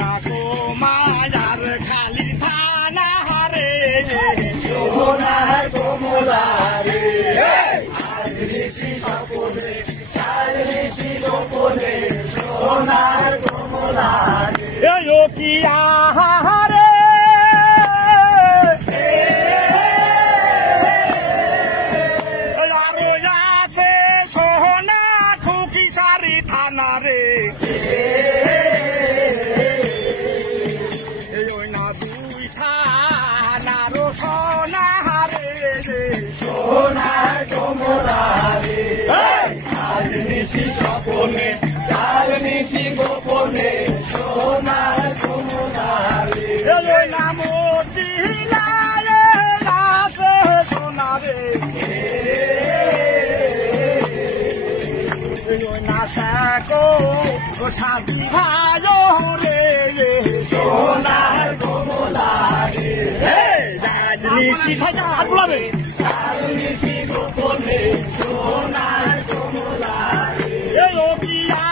না গো মায়ার খালি থানা রে সোনার কমলা রে আজ নিশি স্বপনে কাল নিশি গোপনে সোনার কমলা রে ও কি আহারে সোনা খুকি সারি থানা রে না দুই থানারো সোনা রে সোনার কমলা রে আজ নিশি স্বপনে কাল নিশি গোপনে সোনার কমলা রে না মদিনা রে রাতে সোনা রে না সাকো সাথী ভালো রে সোনার কমলা রে রাজনীতি থাকা হাত বুলাবে কাল নিশি গোপনে সোনার কমলা রে ও পিয়া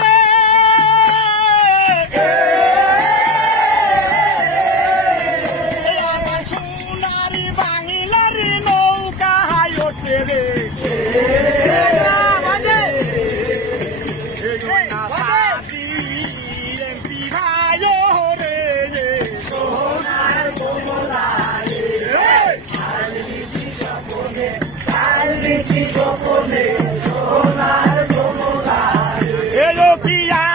রে আমার সোনারি বাংলারি নৌকা ওঠে রে সোনার কমলা রে আজ নিশি স্বপনে কাল নিশি গোপনে সোনার কমলা রে এলো পিয়া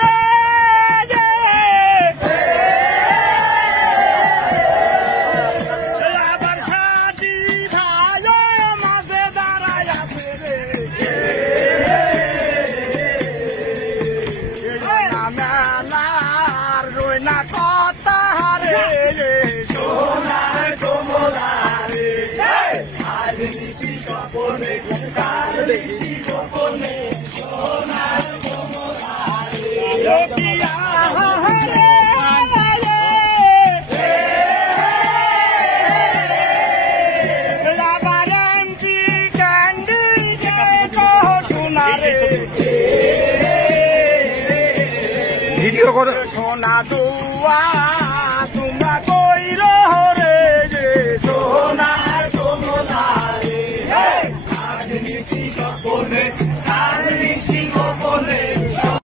রে আবার সাথী ভালো মাঝে দাঁড়ায় আছে রে মেলার রইনা কথা রে সোনার কমলা রে আজ নিশি স্বপনে কাল নিশি গোপনে সোনার কমলা রে পিয়া ভিডিও করে সোনা দুয়া তোমার